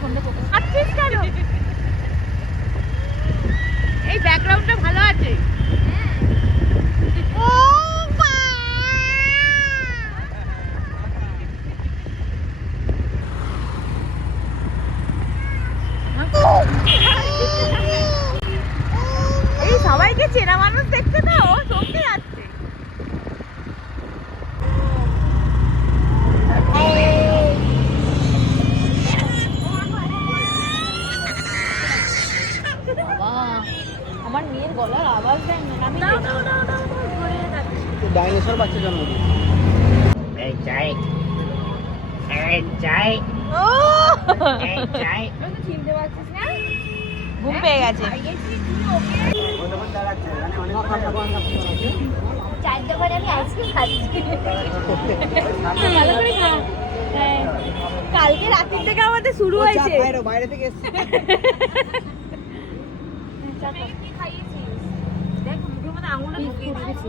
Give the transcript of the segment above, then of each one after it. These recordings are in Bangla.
সামনে পোকা আছিস কেন? এই ব্যাকগ্রাউন্ডটা ভালো আছে? ও এই সবাইকে চেনা মানুষ দেখছে তো ও চমকে যাচ্ছে বাবা আমার মেয়ের গলার আওয়াজ দেয় না আমি দাও দাও দাও দাও দাও, ঘুরে যাচ্ছে। ডাইনোসর বাচ্চা জন্ম দিয়েছে। এই চাই। এই চাই। ও! এই চাই। চিনতে পারছিস না? ঘুম পেয়ে গেছে। চার দোকানে আমি আইসক্রিম খাচ্ছি। ভালো করে খা। হ্যাঁ। কালকে রাত্রির থেকে আমাদের শুরু হয়েছে। বাইরে থেকে এসছে। দেখ মুখের মধ্যে আঙুলটা ঢুকিয়ে দিয়েছি।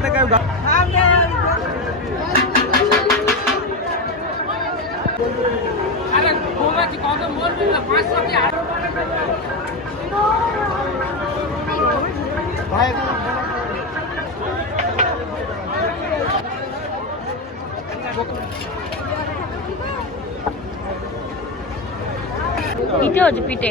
মেলা থেকে পিঠে। হচ্ছে পিঠে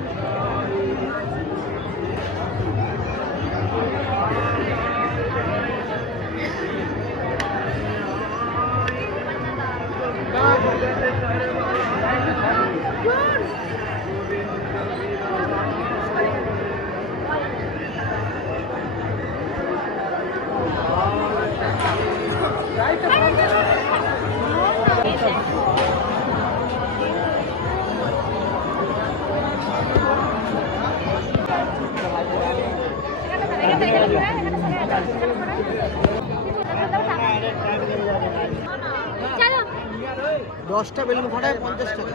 দশটা বেলুন ফাটায় পঞ্চাশ টাকা।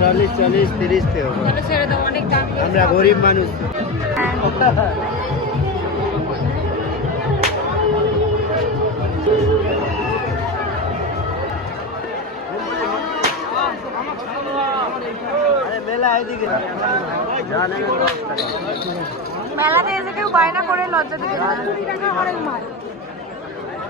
চল্লিশ চল্লিশ তিরিশ আমরা গরিব মানুষ। মেলাতে এসে কেউ বায়না করে লজ্জা থেকে যা টাকা। বলছিস আমি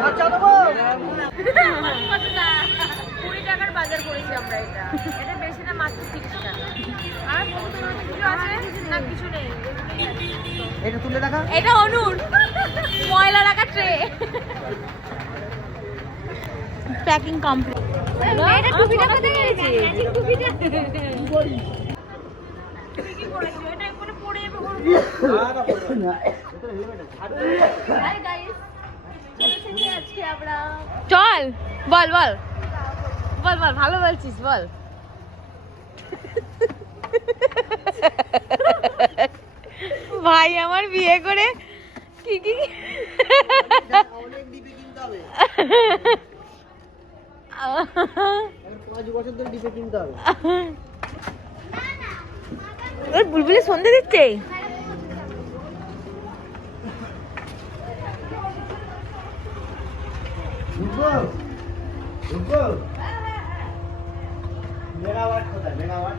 আচ্ছা কুড়ি টাকার বাজার করেছি আমরা এটা এটা বেশি না মাত্র তিরিশ টাকা আর কত তোমার কিছু আছে না কিছু নেই এটা তুলে দেখা। এটা অনুর। ময়লা রাখা ট্রে প্যাকিং কমপ্লিট এটা টুপিটা কোথায় গেছে ম্যাজিক টুপিটা কি করেছ? এটা এখানে পড়ে যাবে হাই গাইস চলে এসেছি আজকে আমরা চল বল বল। বল বল ভালো বলছিস বল। ভাই আমার বিয়ে করে কি কি? বুলবুলি সন্ধে দিচ্ছে? মেগাওয়াট কোথায়? মেগাওয়াট?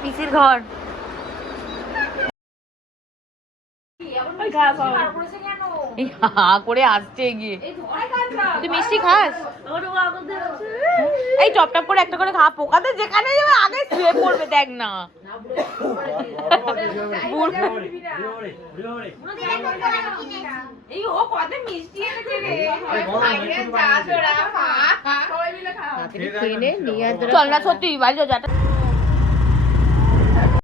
পিসির ঘর এই করে আসছে এগিয়ে তুই মিষ্টি খাস এই টপ টপ করে একটা করে খা পোকাতে যেখানে যাবে আগে শুয়ে পড়বে দেখ না। চল না সত্যি বাড়ি যাও যাটা